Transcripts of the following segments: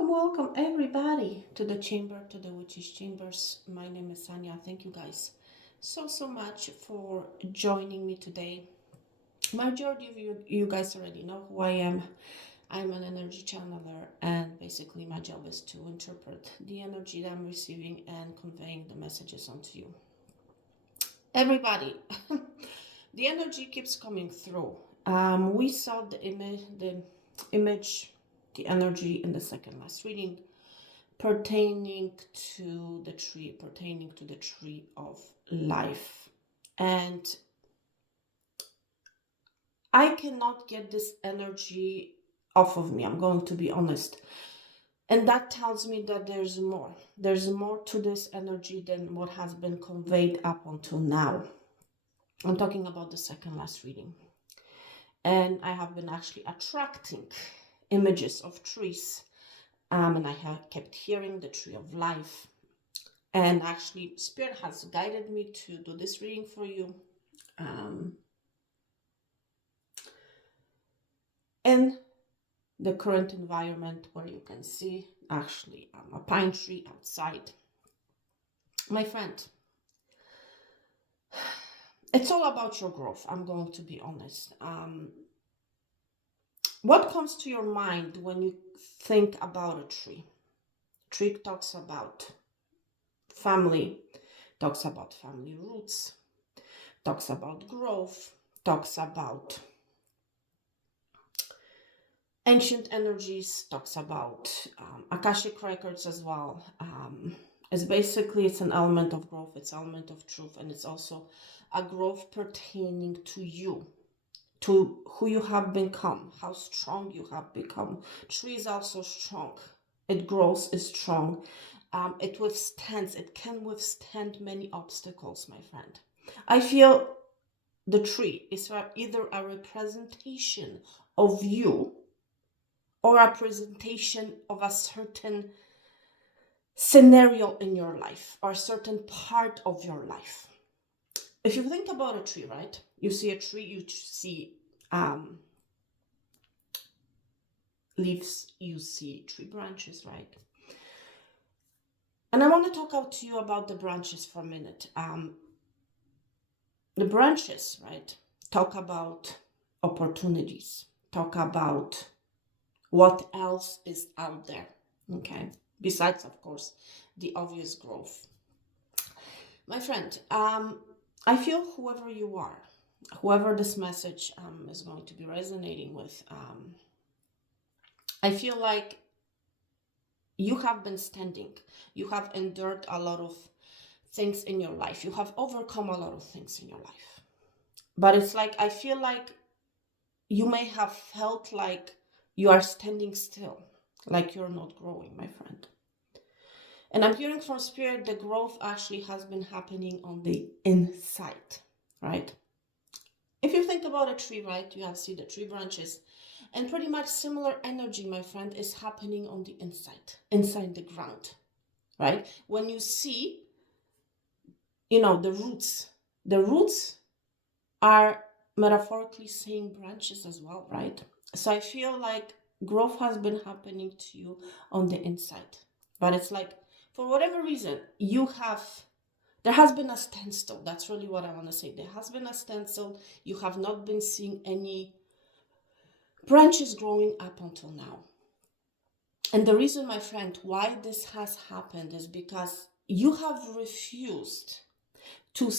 welcome everybody to the chamber, to the witches chambers. My name is Anya. Thank you guys so much for joining me today. Majority of you guys already know who I am. I'm an energy channeler, and basically my job is to interpret the energy that I'm receiving and conveying the messages onto you. Everybody, the energy keeps coming through. We saw the image, the energy in the second last reading pertaining to the tree of life. And I cannot get this energy off of me, I'm going to be honest. And that tells me that there's more. There's more to this energy than what has been conveyed up until now. I'm talking about the second last reading. And I have been actually attracting images of trees. And I have kept hearing the tree of life. And actually, Spirit has guided me to do this reading for you. In the current environment where you can see actually a pine tree outside. My friend, it's all about your growth, I'm going to be honest. What comes to your mind when you think about a tree? Tree talks about family, talks about family roots, talks about growth, talks about ancient energies, talks about Akashic records as well. It's an element of growth, it's an element of truth, and it's also a growth pertaining to you, to who you have become, how strong you have become. Tree is also strong. It grows, is strong. It can withstand many obstacles, my friend. I feel the tree is either a representation of you or a presentation of a certain scenario in your life or a certain part of your life. If you think about a tree, right? You see a tree, you see leaves, you see tree branches, right? And I want to talk out to you about the branches for a minute. The branches, right, talk about opportunities, talk about what else is out there, okay? Besides, of course, the obvious growth. My friend, I feel whoever you are, whoever this message is going to be resonating with, I feel like you have been standing. You have endured a lot of things in your life. You have overcome a lot of things in your life. But it's like, I feel like you may have felt like you are standing still, like you're not growing, my friend. And I'm hearing from Spirit, the growth actually has been happening on the inside, right? If you think about a tree, right, you have seen the tree branches, and pretty much similar energy, my friend, is happening on the inside the ground, right? When you see, the roots are metaphorically saying branches as well, right? So I feel like growth has been happening to you on the inside. But it's like, for whatever reason, there has been a standstill. That's really what I want to say. There has been a standstill. You have not been seeing any branches growing up until now. And the reason, my friend, why this has happened is because you have refused to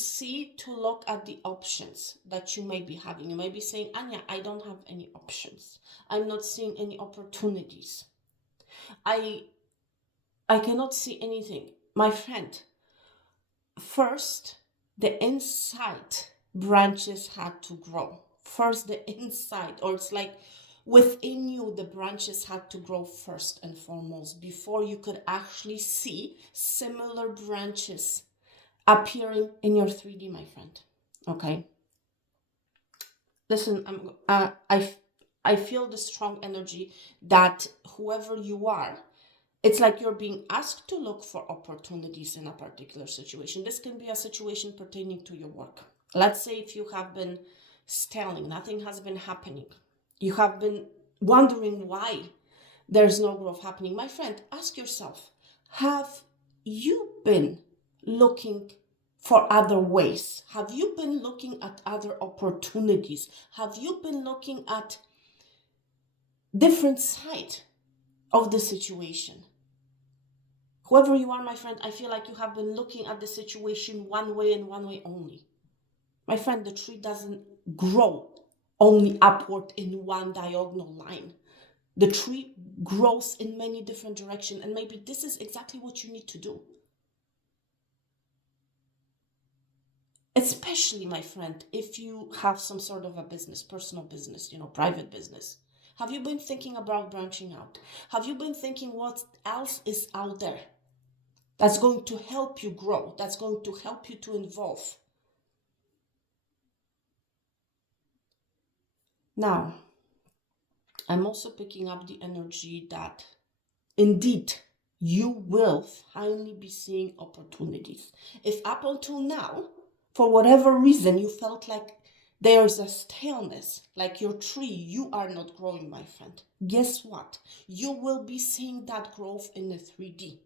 look at the options that you may be having. You may be saying, Anya, I don't have any options. I'm not seeing any opportunities. I cannot see anything. My friend, first, the inside branches had to grow. First, the inside, or it's like within you, the branches had to grow first and foremost before you could actually see similar branches appearing in your 3D, my friend. Okay. Listen, I feel the strong energy that whoever you are, it's like you're being asked to look for opportunities in a particular situation. This can be a situation pertaining to your work. Let's say if you have been stalling, nothing has been happening. You have been wondering why there's no growth happening. My friend, ask yourself, have you been looking for other ways? Have you been looking at other opportunities? Have you been looking at different side of the situation? Whoever you are, my friend, I feel like you have been looking at the situation one way and one way only. My friend, the tree doesn't grow only upward in one diagonal line. The tree grows in many different directions, and maybe this is exactly what you need to do. Especially, my friend, if you have some sort of a business, personal business, private business. Have you been thinking about branching out? Have you been thinking what else is out there that's going to help you grow, that's going to help you to evolve? Now, I'm also picking up the energy that indeed you will finally be seeing opportunities. If up until now, for whatever reason, you felt like there's a staleness, like your tree, you are not growing, my friend. Guess what? You will be seeing that growth in the 3D.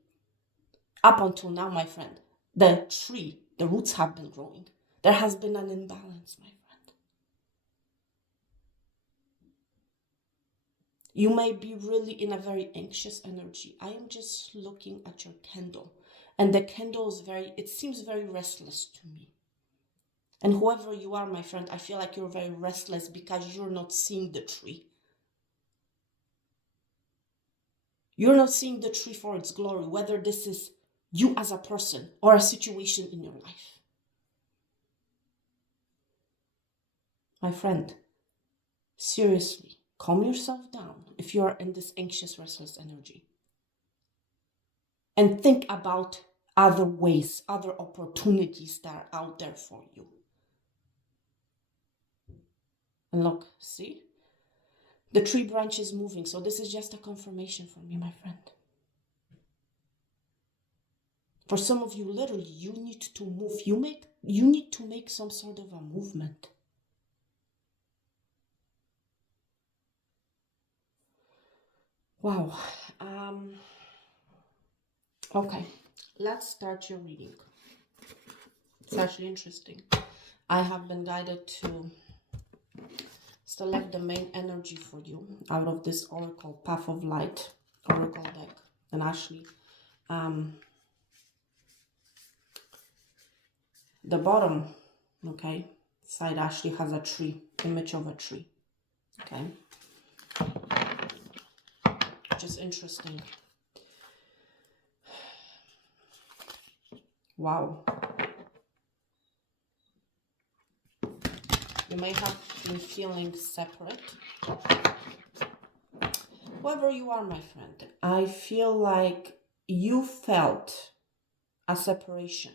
Up until now, my friend, the tree, the roots have been growing. There has been an imbalance, my friend. You may be really in a very anxious energy. I am just looking at your candle, and the candle is it seems very restless to me. And whoever you are, my friend, I feel like you're very restless because you're not seeing the tree. You're not seeing the tree for its glory, whether this is you as a person or a situation in your life. My friend, seriously, calm yourself down if you are in this anxious, restless energy. And think about other ways, other opportunities that are out there for you. And look, see? The tree branch is moving, so this is just a confirmation for me, my friend. For some of you, literally, you need to move. You need to make some sort of a movement. Wow. Okay, let's start your reading. It's actually interesting. I have been guided to select the main energy for you out of this Oracle Path of Light Oracle deck. And actually, the bottom, okay, side actually has a tree, image of a tree, okay, which is interesting. Wow. You may have been feeling separate. Whoever you are, my friend, I feel like you felt a separation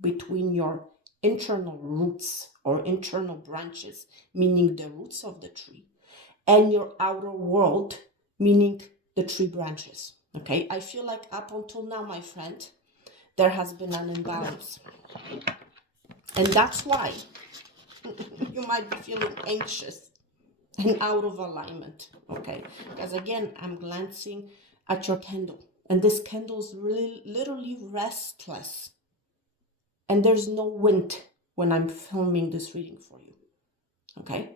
between your internal roots or internal branches, meaning the roots of the tree, and your outer world, meaning the tree branches. Okay, I feel like up until now, my friend, there has been an imbalance. And that's why you might be feeling anxious and out of alignment. Okay, because again, I'm glancing at your candle, and this candle is really literally restless. And there's no wind when I'm filming this reading for you. Okay?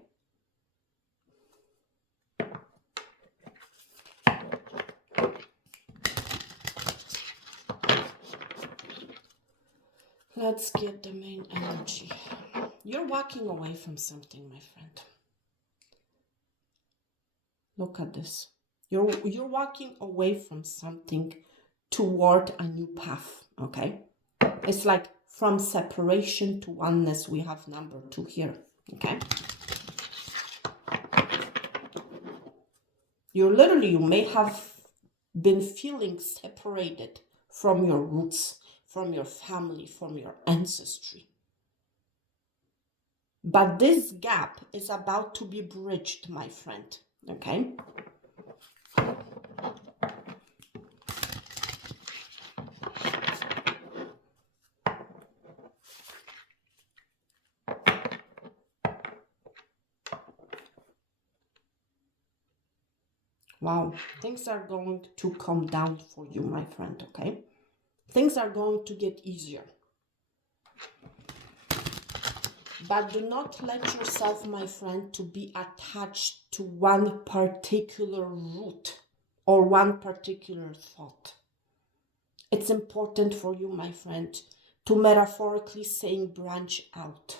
Let's get the main energy. You're walking away from something, my friend. Look at this. You're walking away from something toward a new path, okay? It's like from separation to oneness. We have number 2 here, okay? You may have been feeling separated from your roots, from your family, from your ancestry. But this gap is about to be bridged, my friend, okay? Wow. Things are going to come down for you, my friend, okay? Things are going to get easier. But do not let yourself, my friend, to be attached to one particular root or one particular thought. It's important for you, my friend, to metaphorically saying branch out,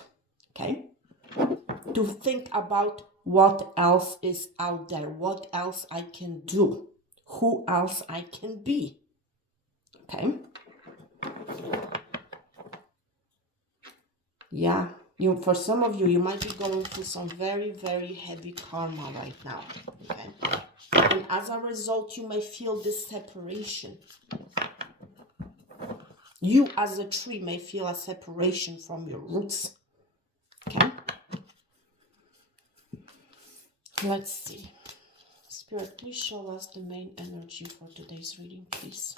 okay? To think about what else is out there, what else I can do, who else I can be, okay? Yeah, for some of you, you might be going through some very, very heavy karma right now, okay? And as a result, you may feel this separation. You as a tree may feel a separation from your roots, okay? Let's see. Spirit, please show us the main energy for today's reading, please.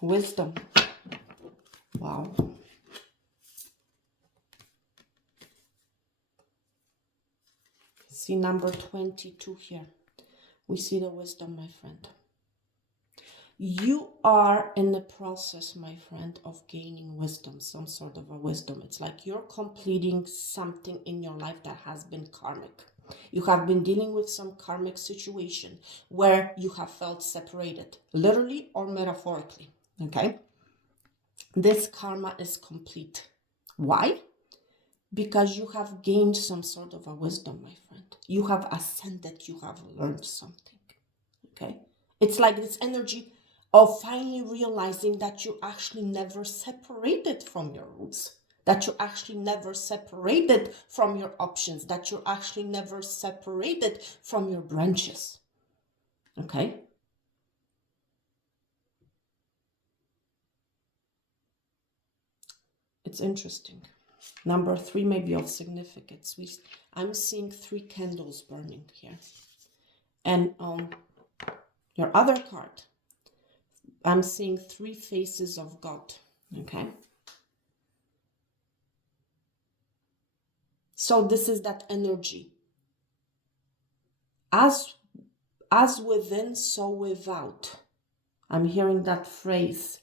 Wisdom. Wow. See number 22 here. We see the wisdom, my friend. You are in the process, my friend, of gaining wisdom, some sort of a wisdom. It's like you're completing something in your life that has been karmic. You have been dealing with some karmic situation where you have felt separated, literally or metaphorically, okay? This karma is complete. Why? Because you have gained some sort of a wisdom, my friend. You have ascended, you have learned something, okay? It's like this energy of finally realizing that you actually never separated from your roots, that you actually never separated from your options, that you actually never separated from your branches, okay? It's interesting. Number 3 may be of significance. I'm seeing 3 candles burning here. And your other card, I'm seeing 3 faces of God, okay? So this is that energy. As within, so without. I'm hearing that phrase.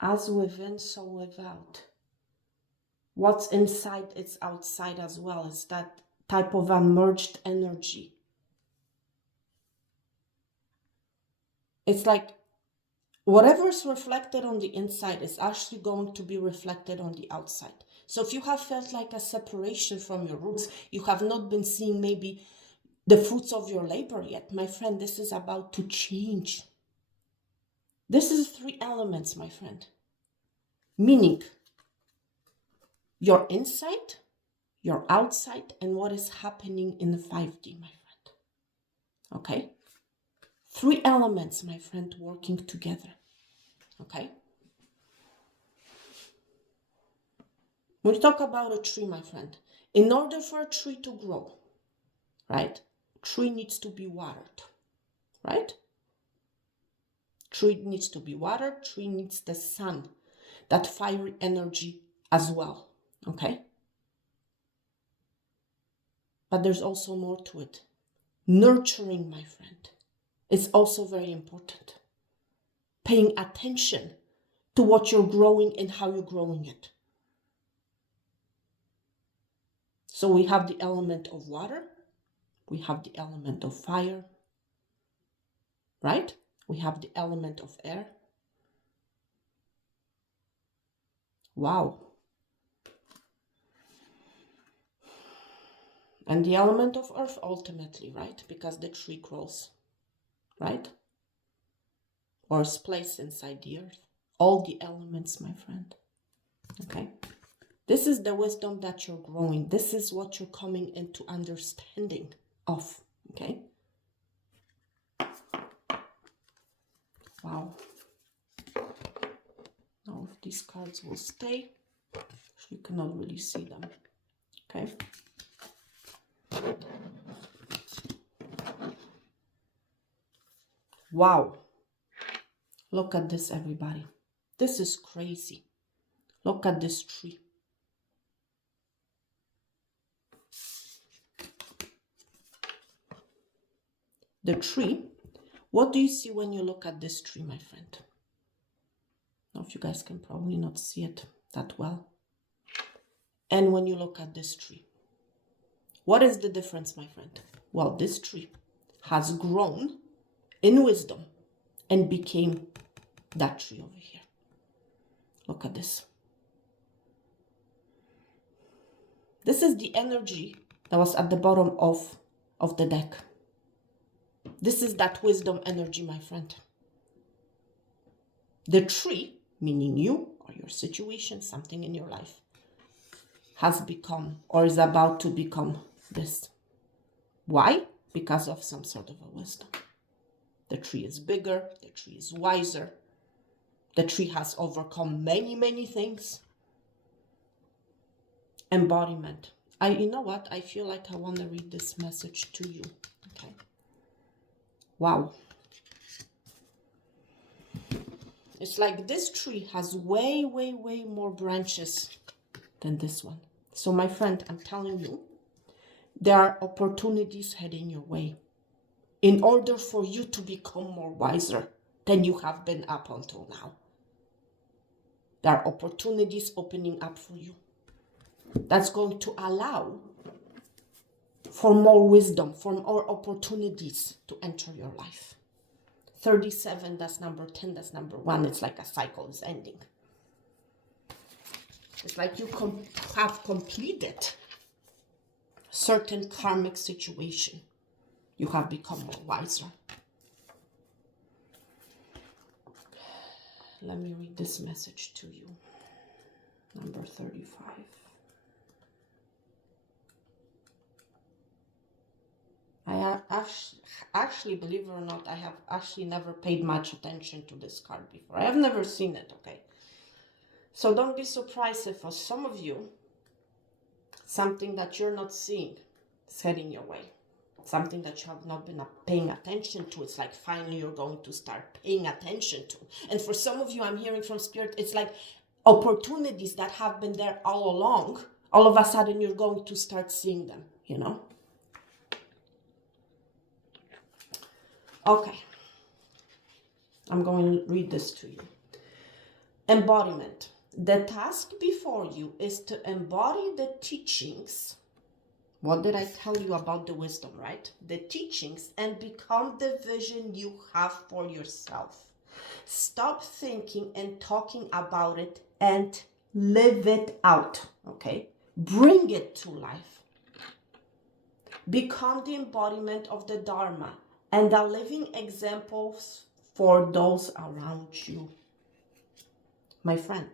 As within, so without. What's inside, it's outside as well. It's that type of a merged energy. It's like whatever's reflected on the inside is actually going to be reflected on the outside. So if you have felt like a separation from your roots, you have not been seeing maybe the fruits of your labor yet, my friend, this is about to change. This is 3 elements, my friend. Meaning, your inside, your outside, and what is happening in the 5D, my friend. Okay? 3 elements, my friend, working together. Okay? When we talk about a tree, my friend, in order for a tree to grow, right? Tree needs to be watered, right? Tree needs to be watered. Tree needs the sun, that fiery energy as well, okay? But there's also more to it. Nurturing, my friend, is also very important. Paying attention to what you're growing and how you're growing it. So we have the element of water, we have the element of fire, right? We have the element of air. Wow. And the element of earth ultimately, right? Because the tree grows, right? Or is placed inside the earth. All the elements, my friend. Okay? This is the wisdom that you're growing. This is what you're coming into understanding of. Okay? Wow. Now if these cards will stay, you cannot really see them. Okay? Wow. Look at this, everybody. This is crazy. Look at this tree. the tree. What do you see when you look at this tree, my friend? Now, if you guys can probably not see it that well. And when you look at this tree, what is the difference, my friend? Well, this tree has grown in wisdom and became that tree over here. Look at this. This is the energy that was at the bottom of the deck. This is that wisdom energy, my friend. The tree, meaning you or your situation, something in your life, has become or is about to become this. Why? Because of some sort of a wisdom. The tree is bigger, the tree is wiser, the tree has overcome many, many things. Embodiment. You know what? I feel like I want to read this message to you. Okay. Wow. It's like this tree has way, way, way more branches than this one. So my friend, I'm telling you, there are opportunities heading your way in order for you to become more wiser than you have been up until now. There are opportunities opening up for you that's going to allow for more wisdom, for more opportunities to enter your life. 37, that's number 10, that's number 1. It's like a cycle is ending. It's like you have completed certain karmic situation. You have become more wiser. Let me read this message to you. Number 35. I have actually, believe it or not, I have actually never paid much attention to this card before. I have never seen it, okay? So don't be surprised if for some of you, something that you're not seeing is heading your way. Something that you have not been paying attention to. It's like finally you're going to start paying attention to. And for some of you, I'm hearing from Spirit, it's like opportunities that have been there all along. All of a sudden, you're going to start seeing them, you know? Okay. I'm going to read this to you. Embodiment. The task before you is to embody the teachings. What did I tell you about the wisdom, right? The teachings, and become the vision you have for yourself. Stop thinking and talking about it and live it out, okay? Bring it to life. Become the embodiment of the Dharma and a living example for those around you. My friend,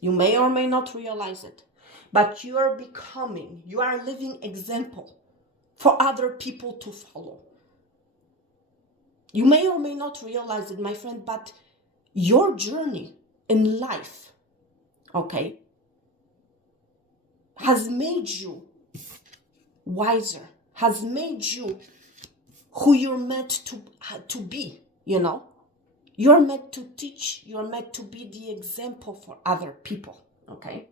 you may or may not realize it, but you are a living example for other people to follow. You may or may not realize it, my friend, but your journey in life, okay, has made you wiser, has made you who you're meant to be, you know? You're meant to teach, you're meant to be the example for other people, okay?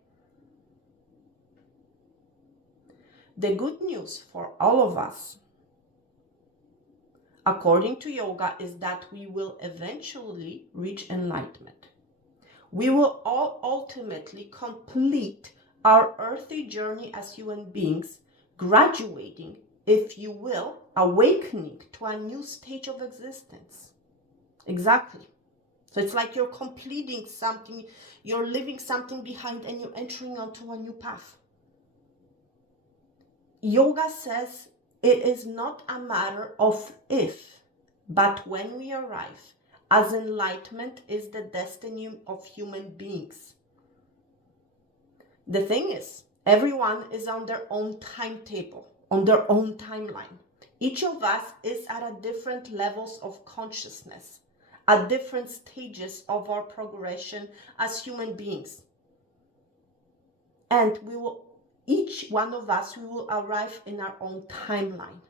The good news for all of us, according to yoga, is that we will eventually reach enlightenment. We will all ultimately complete our earthly journey as human beings, graduating, if you will, awakening to a new stage of existence. Exactly. So it's like you're completing something, you're leaving something behind, and you're entering onto a new path. Yoga says it is not a matter of if, but when we arrive, as enlightenment is the destiny of human beings. The thing is, everyone is on their own timetable, on their own timeline. Each of us is at a different levels of consciousness, at different stages of our progression as human beings. And each one of us, we will arrive in our own timeline.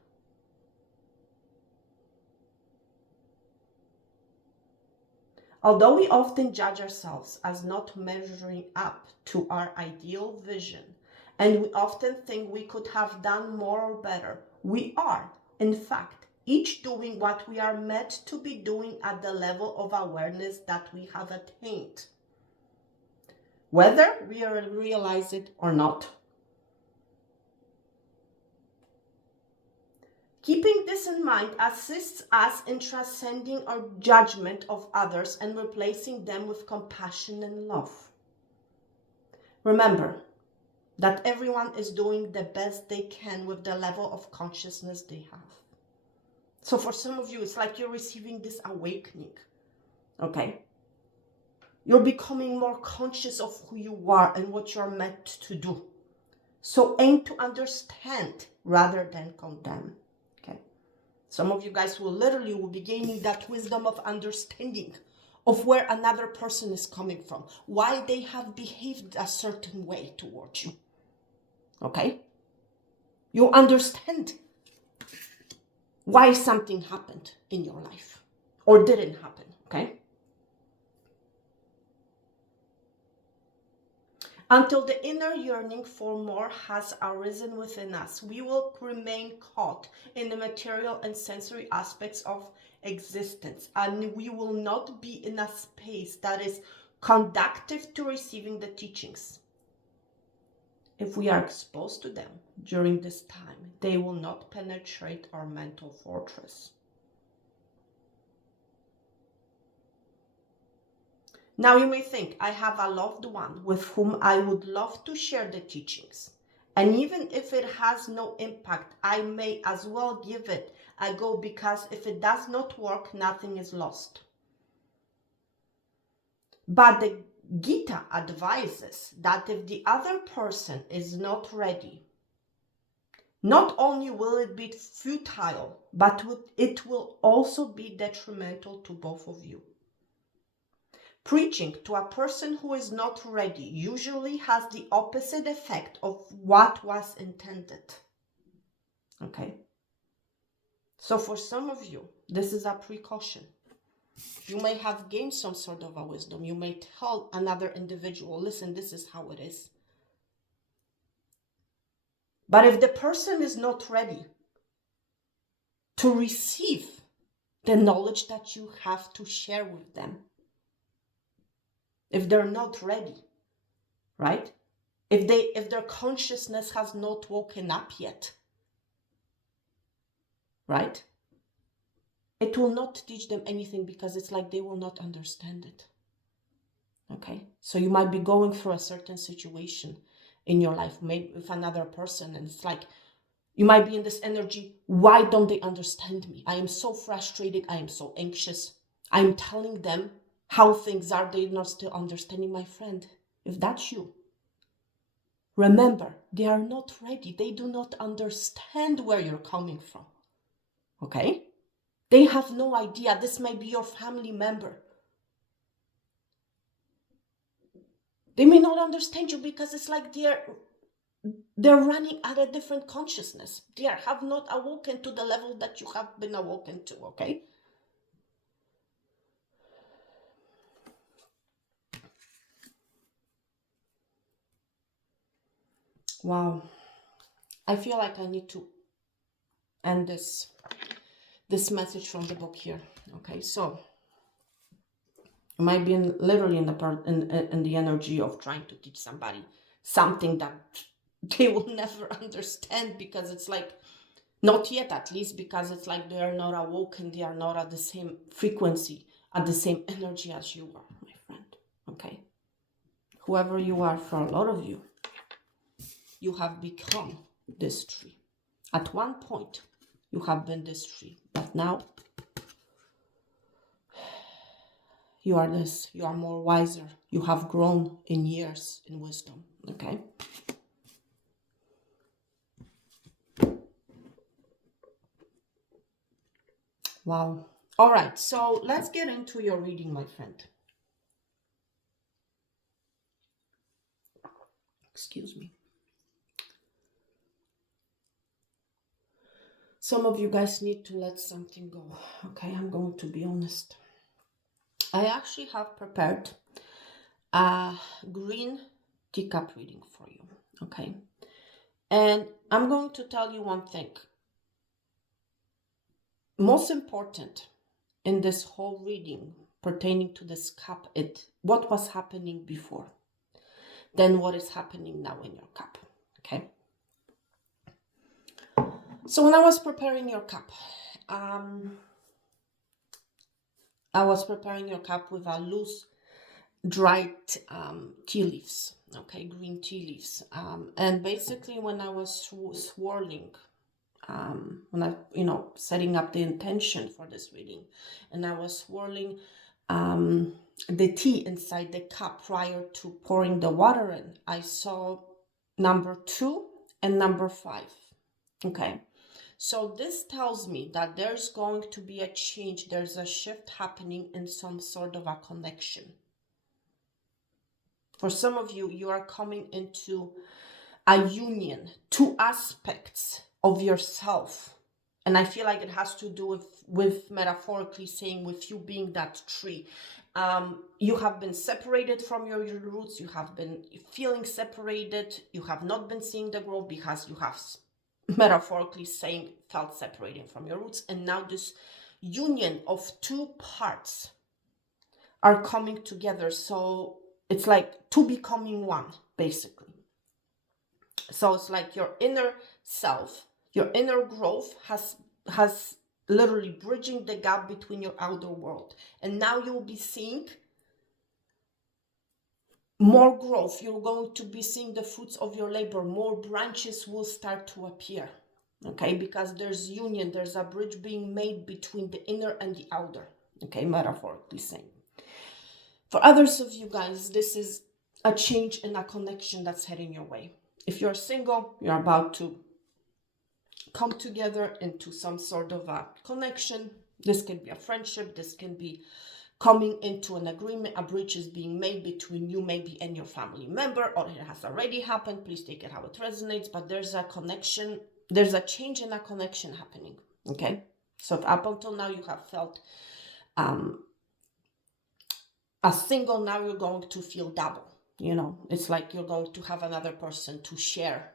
Although we often judge ourselves as not measuring up to our ideal vision, and we often think we could have done more or better, we are, in fact, each doing what we are meant to be doing at the level of awareness that we have attained, whether we realize it or not. Keeping this in mind assists us in transcending our judgment of others and replacing them with compassion and love. Remember that everyone is doing the best they can with the level of consciousness they have. So for some of you, it's like you're receiving this awakening, okay? You're becoming more conscious of who you are and what you're meant to do. So aim to understand rather than condemn, okay? Some of you guys will be gaining that wisdom of understanding of where another person is coming from, why they have behaved a certain way towards you, okay? You understand why something happened in your life or didn't happen, okay? Until the inner yearning for more has arisen within us, we will remain caught in the material and sensory aspects of existence, and we will not be in a space that is conducive to receiving the teachings. If we are exposed to them during this time, they will not penetrate our mental fortress. Now you may think, I have a loved one with whom I would love to share the teachings. And even if it has no impact, I may as well give it a go, because if it does not work, nothing is lost. But the Gita advises that if the other person is not ready, not only will it be futile, but it will also be detrimental to both of you. Preaching to a person who is not ready usually has the opposite effect of what was intended. Okay? So for some of you, this is a precaution. You may have gained some sort of a wisdom. You may tell another individual, listen, this is how it is. But if the person is not ready to receive the knowledge that you have to share with them, if they're not ready, right? If their consciousness has not woken up yet, right? It will not teach them anything, because it's like they will not understand it. Okay? So you might be going through a certain situation in your life, maybe with another person, and it's like you might be in this energy, why don't they understand me? I am so frustrated, I am so anxious. I'm telling them how things are, they're not still understanding. My friend, if that's you, remember, they are not ready. They do not understand where you're coming from. Okay? They have no idea. This may be your family member. They may not understand you because it's like they're running at a different consciousness. They have not awoken to the level that you have been awoken to, okay? Wow. I feel like I need to end this message from the book here. Okay, so you might be literally in the energy of trying to teach somebody something that they will never understand, because it's like, not yet at least, because it's like they are not awoken, they are not at the same frequency, at the same energy as you are, my friend. Okay? Whoever you are, for a lot of you, you have become this tree. At one point, you have been this tree, but now you are this. You are more wiser. You have grown in years in wisdom. Okay? Wow. All right, so let's get into your reading, my friend. Excuse me. Some of you guys need to let something go. Okay, I'm going to be honest. I actually have prepared a green teacup reading for you. Okay. And I'm going to tell you one thing. most important in this whole reading pertaining to this cup, what was happening before, then what is happening now in your cup. Okay. So when I was preparing your cup, I was preparing your cup with a loose, dried tea leaves, okay, green tea leaves. And basically when I was swirling, when I, setting up the intention for this reading, and I was swirling the tea inside the cup prior to pouring the water in, I saw number 2 and number 5. Okay. So this tells me that there's going to be a change. There's a shift happening in some sort of a connection. For some of you, you are coming into a union, 2 aspects of yourself. And I feel like it has to do with metaphorically saying, with you being that tree. You have been separated from your roots. You have been feeling separated. You have not been seeing the growth because you have, metaphorically saying, felt separated from your roots. And now this union of 2 parts are coming together. So it's like 2 becoming 1, basically. So it's like your inner self, your inner growth has literally bridging the gap between your outer world. And now you will be seeing more growth. You're going to be seeing the fruits of your labor. More branches will start to appear. Okay, because there's union, there's a bridge being made between the inner and the outer. Okay, metaphorically saying. For others of you guys, this is a change in a connection that's heading your way. If you're single, you're about to come together into some sort of a connection. This can be a friendship. This can be coming into an agreement. A bridge is being made between you maybe and your family member, or it has already happened. Please take it how it resonates. But there's a connection. There's a change in a connection happening. Okay. So if up until now you have felt as single, now you're going to feel double. It's like you're going to have another person to share,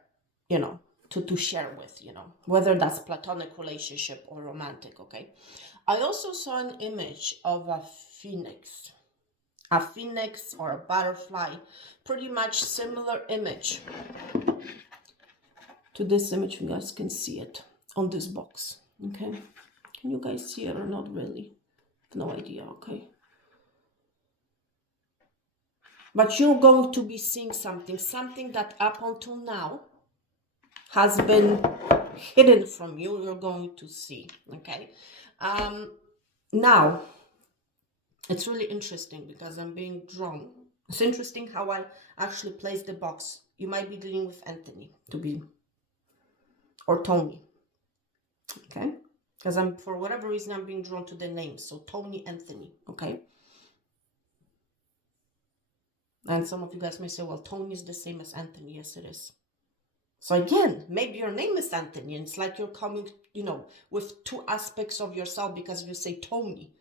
to share with, whether that's platonic relationship or romantic. Okay. I also saw an image of a phoenix or a butterfly, pretty much similar image to this image. You guys can see it on this box. Okay. Can you guys see it or not really? No idea. Okay. But you're going to be seeing something that up until now has been hidden from you. You're going to see. Okay. Now, it's really interesting because I'm being drawn. It's interesting how I actually placed the box. You might be dealing with Anthony or Tony. Okay. Because for whatever reason, I'm being drawn to the names. So Tony, Anthony. Okay. And some of you guys may say, well, Tony is the same as Anthony. Yes, it is. So again, maybe your name is Anthony, and it's like you're coming, with 2 aspects of yourself, because you say Tony.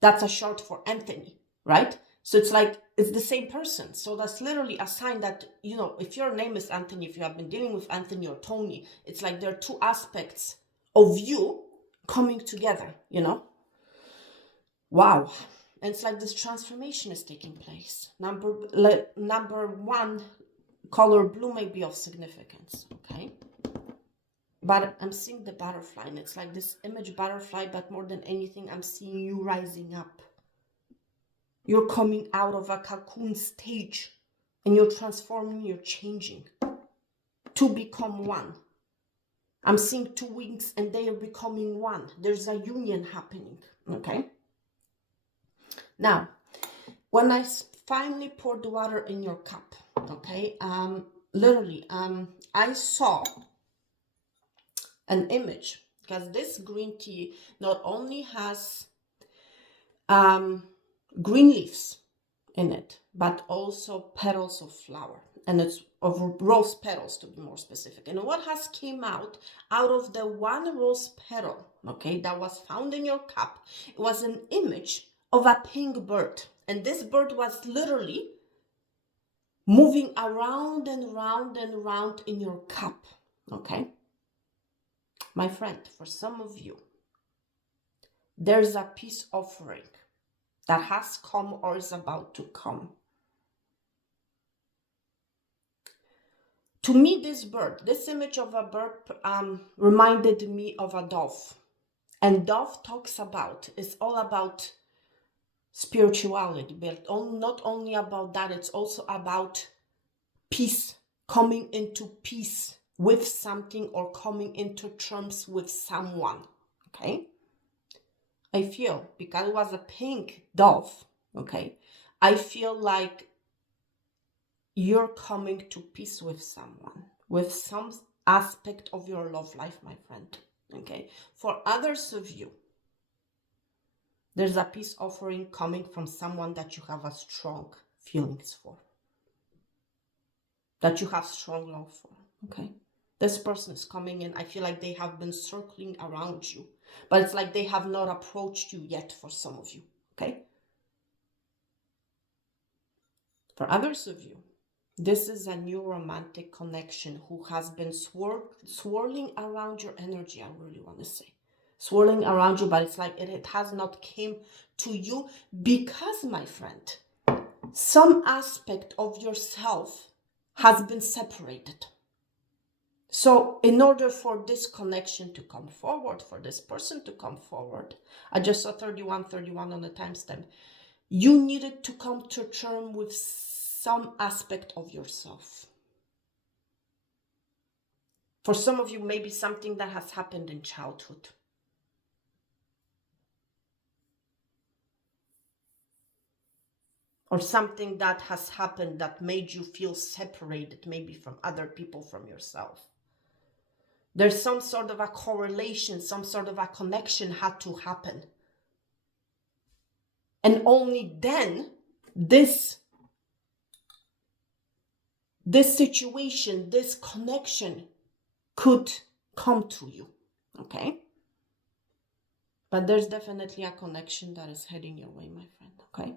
That's a short for Anthony, right? So it's like, it's the same person. So that's literally a sign that, if your name is Anthony, if you have been dealing with Anthony or Tony, it's like there are 2 aspects of you coming together, Wow. And it's like this transformation is taking place. Number 1, color blue may be of significance, okay? But I'm seeing the butterfly, and it's like this image butterfly, but more than anything, I'm seeing you rising up. You're coming out of a cocoon stage, and you're transforming, you're changing to become 1. I'm seeing 2 wings, and they are becoming 1. There's a union happening, okay? Now, when I finally poured the water in your cup, okay, literally, I saw an image, because this green tea not only has green leaves in it, but also petals of flower, and it's of rose petals, to be more specific. And what has came out of the 1 rose petal, okay, that was found in your cup, it was an image of a pink bird. And this bird was literally moving around and round and round in your cup, okay? My friend, for some of you, there's a peace offering that has come or is about to come. To me, this image of a bird reminded me of a dove. And dove is all about spirituality, but not only about that, it's also about peace, coming into peace with something or coming into terms with someone, okay? I feel, because it was a pink dove, okay, I feel like you're coming to peace with someone, with some aspect of your love life, my friend, okay? For others of you, there's a peace offering coming from someone that you have a strong feelings for, that you have strong love for, okay? This person is coming in. I feel like they have been circling around you, but it's like they have not approached you yet for some of you, okay? For others of you, this is a new romantic connection who has been swirling around your energy, I really want to say. Swirling around you, but it's like it has not came to you because, my friend, some aspect of yourself has been separated. So in order for this connection to come forward, for this person to come forward, I just saw 31 on the timestamp, you needed to come to terms with some aspect of yourself. For some of you, maybe something that has happened in childhood. Or something that has happened that made you feel separated, maybe from other people, from yourself. There's some sort of a correlation, some sort of a connection had to happen. And only then, this situation, this connection could come to you, okay? But there's definitely a connection that is heading your way, my friend, okay?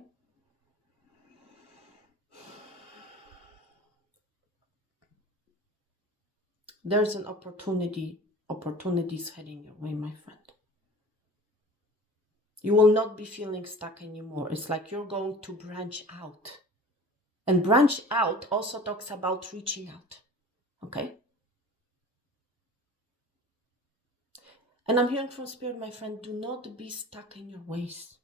There's an opportunities heading your way, my friend. You will not be feeling stuck anymore. It's like you're going to branch out. And branch out also talks about reaching out, okay? And I'm hearing from Spirit, my friend, do not be stuck in your ways.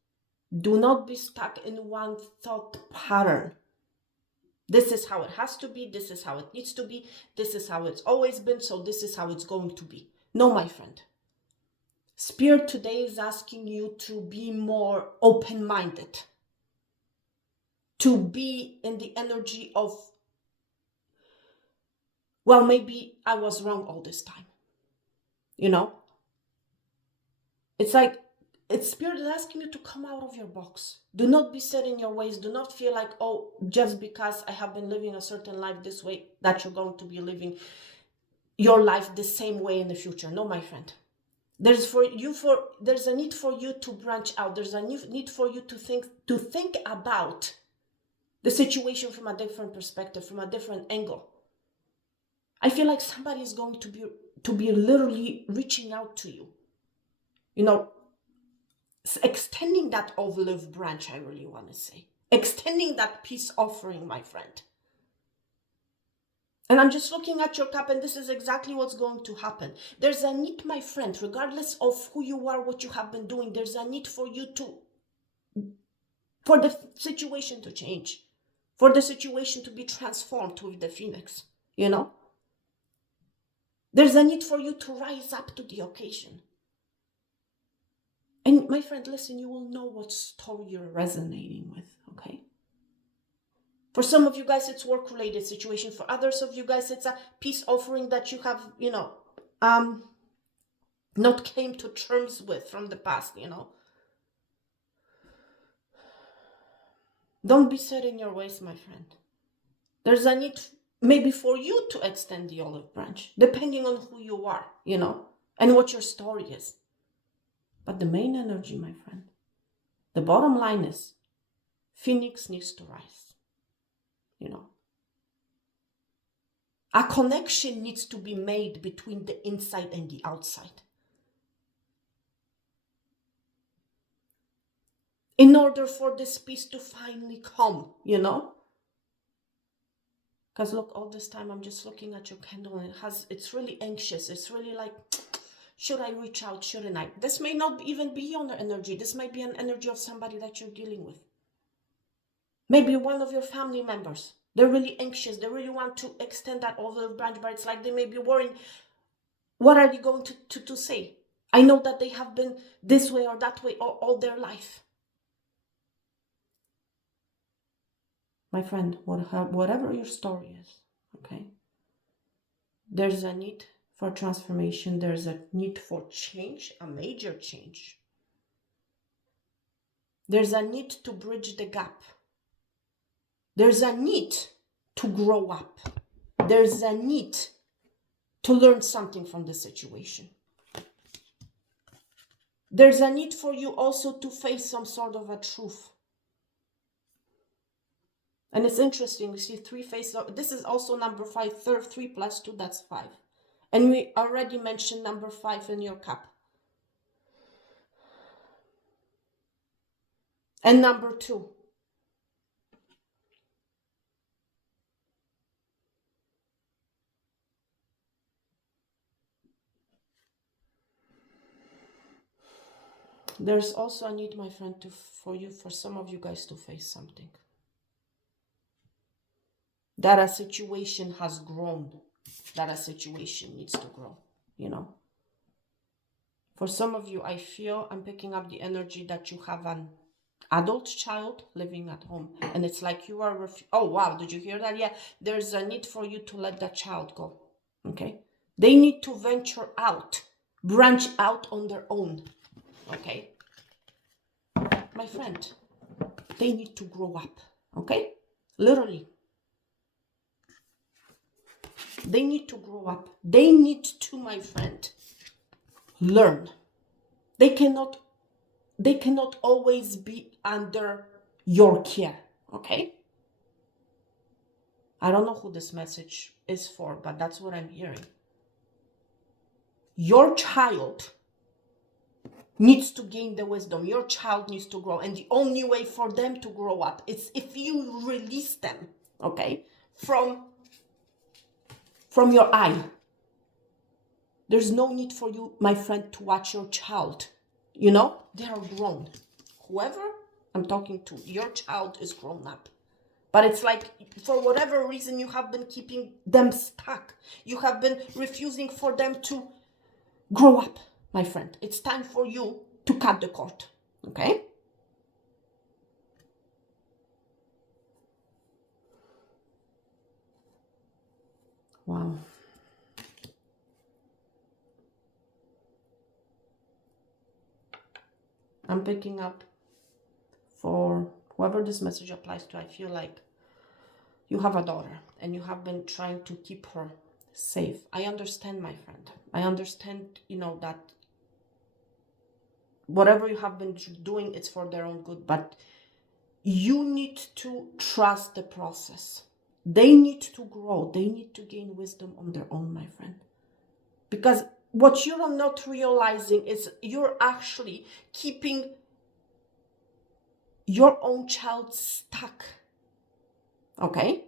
Do not be stuck in one thought pattern. This is how it has to be. This is how it needs to be. This is how it's always been. So this is how it's going to be. No, my friend. Spirit today is asking you to be more open-minded. To be in the energy of, well, maybe I was wrong all this time. You know? It's like, Spirit is asking you to come out of your box. Do not be set in your ways. Do not feel like, oh, just because I have been living a certain life this way, that you're going to be living your life the same way in the future. No, my friend. There's a need for you to branch out. There's a need for you to think about the situation from a different perspective, from a different angle. I feel like somebody is going to be literally reaching out to you. You know, extending that olive branch, I really want to say. Extending that peace offering, my friend. And I'm just looking at your cup, and this is exactly what's going to happen. There's a need, my friend, regardless of who you are, what you have been doing, there's a need for the situation to change, for the situation to be transformed with the phoenix, you know? There's a need for you to rise up to the occasion. And my friend, listen, you will know what story you're resonating with, okay? For some of you guys, it's work-related situation. For others of you guys, it's a peace offering that you have, not came to terms with from the past, you know. Don't be set in your ways, my friend. There's a need maybe for you to extend the olive branch, depending on who you are, you know, and what your story is. But the main energy, my friend, the bottom line is, Phoenix needs to rise, you know. A connection needs to be made between the inside and the outside. in order for this peace to finally come, you know? Because look, all this time I'm just looking at your candle, and it's really anxious. It's really like, should I reach out? Shouldn't I? This may not even be your energy. This might be an energy of somebody that you're dealing with. Maybe one of your family members. They're really anxious. They really want to extend that olive branch, but it's like they may be worrying, what are you going to say? I know that they have been this way or that way all their life. My friend, whatever your story is, okay? There's a need for transformation. There's a need for change, a major change. There's a need to bridge the gap. There's a need to grow up. There's a need to learn something from the situation. There's a need for you also to face some sort of a truth. And it's interesting, you see 3 faces. This is also number 5. 3 plus 2, that's 5. And we already mentioned number 5 in your cup. And number 2. There's also a need, my friend, for some of you guys to face something. That a situation has grown, that a situation needs to grow, you know. For some of you, I feel I'm picking up the energy that you have an adult child living at home, and it's like you are, oh wow, did you hear that? Yeah, there's a need for you to let that child go, okay? They need to venture out, branch out on their own, okay? My friend, they need to grow up, okay? Literally. They need to grow up. They need to, my friend, learn. They cannot always be under your care, okay? I don't know who this message is for, but that's what I'm hearing. Your child needs to gain the wisdom. Your child needs to grow. And the only way for them to grow up is if you release them, okay, from your eye. There's no need for you, my friend, to watch your child. You know, they are grown. Whoever I'm talking to, your child is grown up. But it's like, for whatever reason, you have been keeping them stuck. You have been refusing for them to grow up, my friend. It's time for you to cut the cord, okay? Wow. I'm picking up for whoever this message applies to. I feel like you have a daughter and you have been trying to keep her safe. I understand, my friend. I understand, you know, that whatever you have been doing, it's for their own good, but you need to trust the process. They need to grow. They need to gain wisdom on their own, my friend. Because what you're not realizing is you're actually keeping your own child stuck. Okay?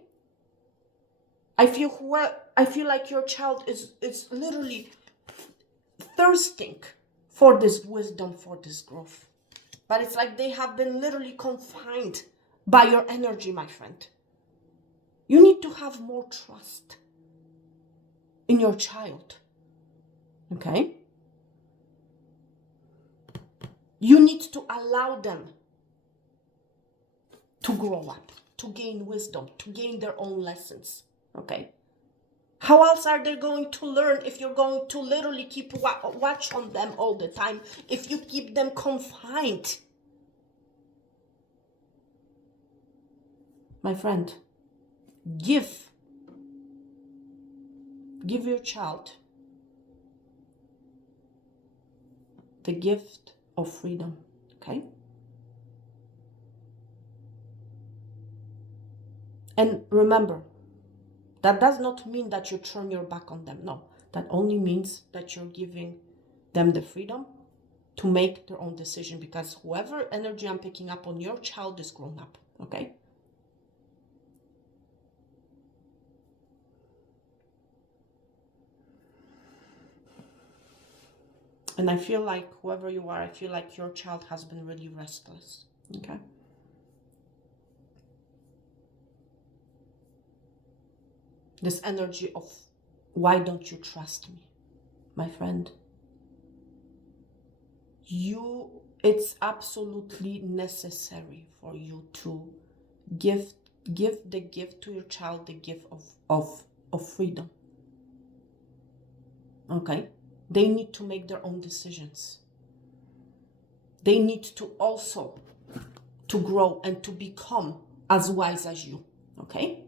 I feel like your child is literally thirsting for this wisdom, for this growth. But it's like they have been literally confined by your energy, my friend. You need to have more trust in your child. Okay? You need to allow them to grow up, to gain wisdom, to gain their own lessons. Okay? How else are they going to learn if you're going to literally keep watch on them all the time, if you keep them confined? My friend, give your child the gift of freedom, okay? And remember, that does not mean that you turn your back on them. No, that only means that you're giving them the freedom to make their own decision, because whoever energy I'm picking up on, your child is grown up, okay? And I feel like whoever you are, I feel like your child has been really restless, okay? This energy of, why don't you trust me, my friend? It's absolutely necessary for you to give the gift to your child, the gift of freedom, okay? They need to make their own decisions. They need to also to grow and to become as wise as you, okay?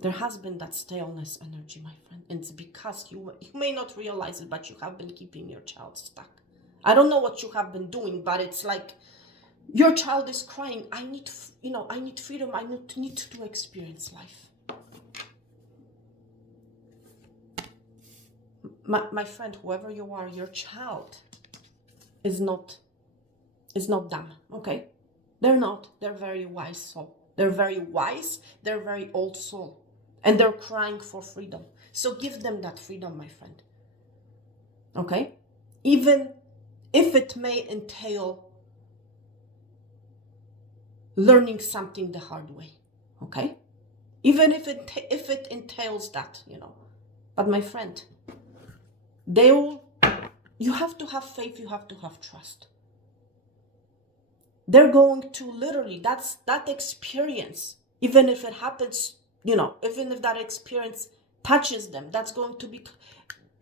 There has been that staleness energy, my friend. And it's because you may not realize it, but you have been keeping your child stuck. I don't know what you have been doing, but it's like your child is crying. I need freedom. I need to experience life. My friend, whoever you are, your child is not dumb, okay? They're not. They're very wise soul. They're very wise. They're very old soul. And they're crying for freedom. So give them that freedom, my friend. Okay? Even if it may entail learning something the hard way. Okay? Even if it entails that, But my friend, you have to have faith, you have to have trust. They're going to literally, that experience, even if it happens, even if that experience touches them, that's going to be,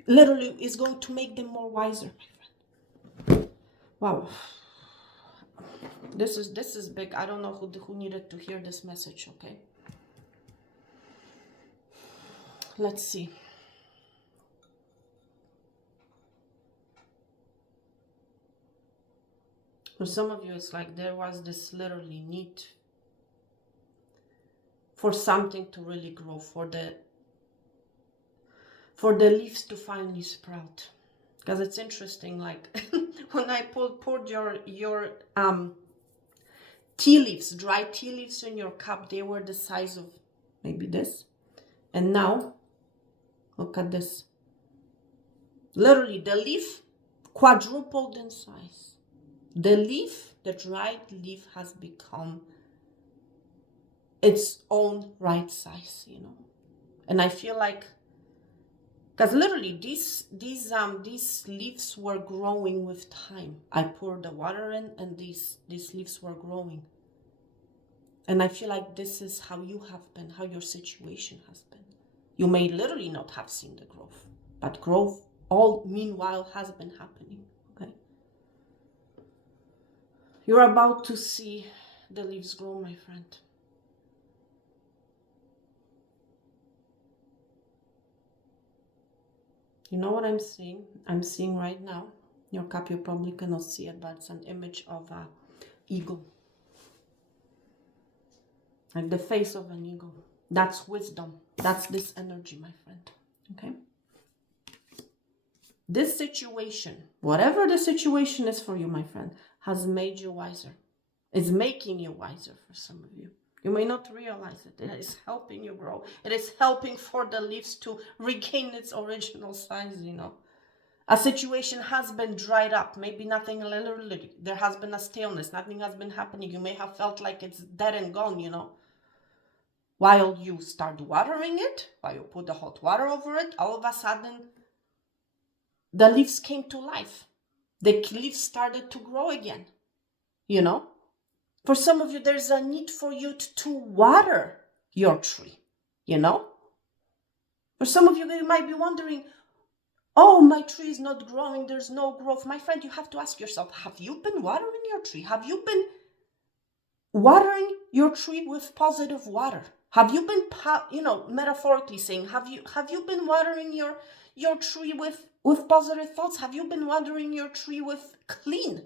literally is going to make them more wiser, my friend. Wow. This is big. I don't know who needed to hear this message, okay? Let's see. For some of you, it's like there was this literally need for something to really grow, for the leaves to finally sprout. Because it's interesting, like when I poured your tea leaves, dry tea leaves in your cup, they were the size of maybe this. And now, look at this. Literally, the leaf quadrupled in size. The dried leaf has become its own right size, And I feel like, because literally these leaves were growing with time. I poured the water in, and these leaves were growing. And I feel like this is how you have been, how your situation has been. You may literally not have seen the growth, but growth all meanwhile has been happening. Okay. You're about to see the leaves grow, my friend. You know what I'm seeing? I'm seeing right now, your cup, you probably cannot see it, but it's an image of an eagle. Like the face of an eagle. That's wisdom. That's this energy, my friend. Okay? This situation, whatever the situation is for you, my friend, has made you wiser. It's making you wiser for some of you. You may not realize it. It is helping you grow. It is helping for the leaves to regain its original size, A situation has been dried up. Maybe nothing, literally. There has been a staleness. Nothing has been happening. You may have felt like it's dead and gone, While you start watering it, while you put the hot water over it, all of a sudden, the leaves came to life. The leaves started to grow again, For some of you, there's a need for you to water your tree, For some of you, you might be wondering, oh, my tree is not growing, there's no growth. My friend, you have to ask yourself, have you been watering your tree? Have you been watering your tree with positive water? Have you been, metaphorically saying, have you been watering your tree with positive thoughts? Have you been watering your tree with clean,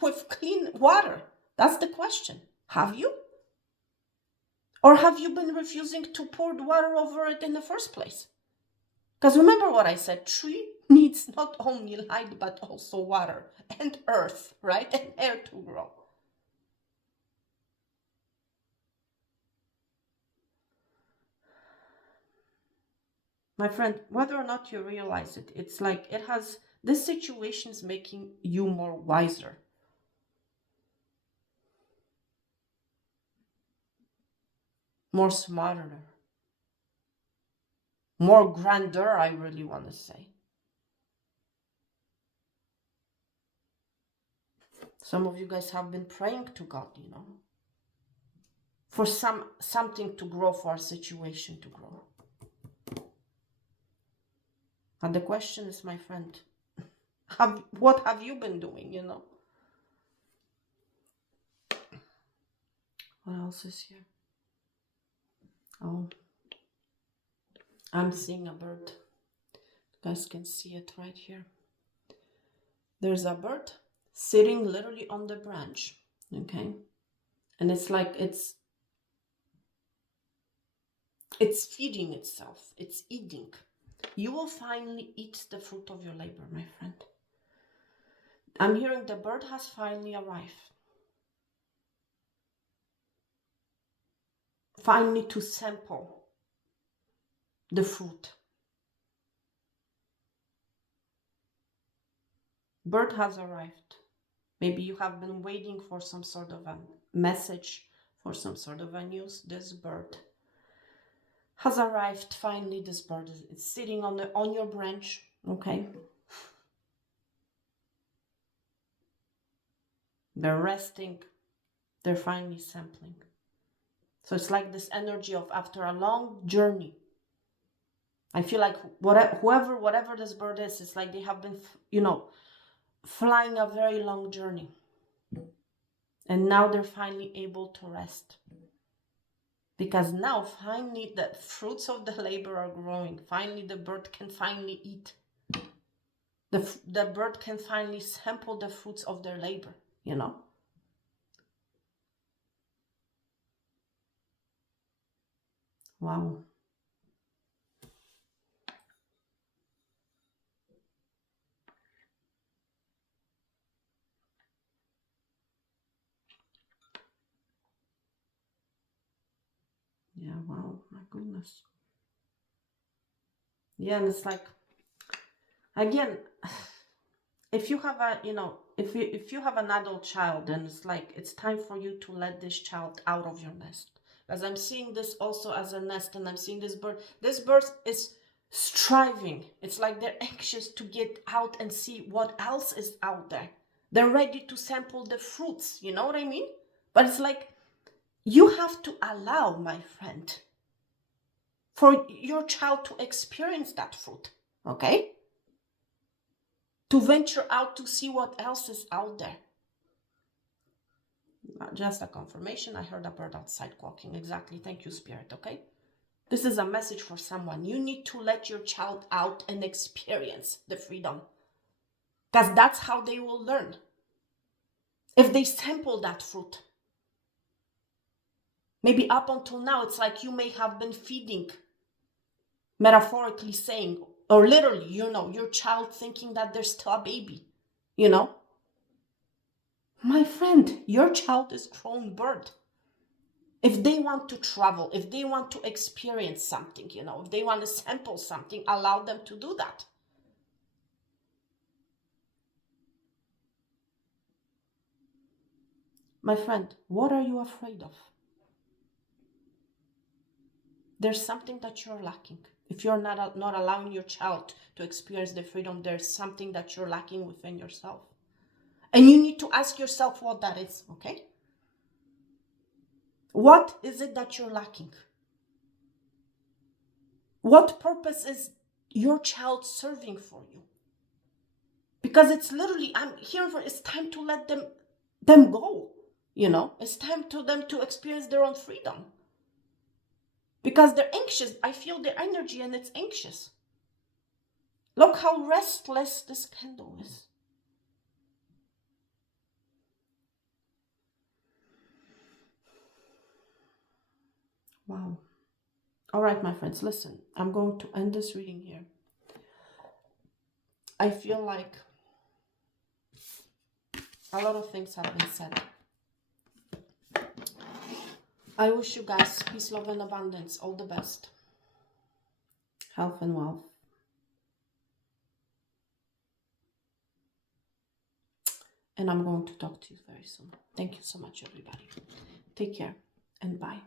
with clean water? That's the question. Have you? Or have you been refusing to pour water over it in the first place? Because remember what I said, tree needs not only light but also water and earth, right? And air to grow. My friend, whether or not you realize it, it's like this situation is making you more wiser. More smarter. More grandeur, I really want to say. Some of you guys have been praying to God, for something to grow, for a situation to grow. And the question is, my friend, what have you been doing, What else is here? Oh, I'm seeing a bird. You guys can see it right here. There's a bird sitting literally on the branch, okay? And it's like it's feeding itself. It's eating. You will finally eat the fruit of your labor, my friend. I'm hearing the bird has finally arrived. Finally to sample the fruit. Bird has arrived. Maybe you have been waiting for some sort of a message, for some sort of a news. This bird has arrived. Finally, this bird is sitting on your branch, okay? They're resting. They're finally sampling. So it's like this energy of after a long journey. I feel like whatever this bird is, it's like they have been, flying a very long journey. And now they're finally able to rest. Because now finally the fruits of the labor are growing. Finally the bird can finally eat. The bird can finally sample the fruits of their labor, Wow. Yeah, wow, my goodness. Yeah, and it's like, again, if you have if you have an adult child, then it's like it's time for you to let this child out of your nest. As I'm seeing this also as a nest, and I'm seeing this bird. This bird is striving. It's like they're anxious to get out and see what else is out there. They're ready to sample the fruits, you know what I mean? But it's like you have to allow, my friend, for your child to experience that fruit, okay? To venture out to see what else is out there. Just a confirmation. I heard a bird outside quacking. Exactly. Thank you, Spirit, okay? This is a message for someone. You need to let your child out and experience the freedom. Because that's how they will learn. If they sample that fruit. Maybe up until now, it's like you may have been feeding, metaphorically saying, or literally, your child thinking that they're still a baby, My friend, your child is a grown bird. If they want to travel, if they want to experience something, if they want to sample something, allow them to do that. My friend, what are you afraid of? There's something that you're lacking. If you're not allowing your child to experience the freedom, there's something that you're lacking within yourself. And you need to ask yourself what that is, okay? What is it that you're lacking? What purpose is your child serving for you? Because it's literally, I'm here for, it's time to let them go, It's time to them to experience their own freedom. Because they're anxious. I feel their energy and it's anxious. Look how restless this candle is. Wow. All right, my friends, listen. I'm going to end this reading here. I feel like a lot of things have been said. I wish you guys peace, love, and abundance. All the best. Health and wealth. And I'm going to talk to you very soon. Thank you so much, everybody. Take care and bye.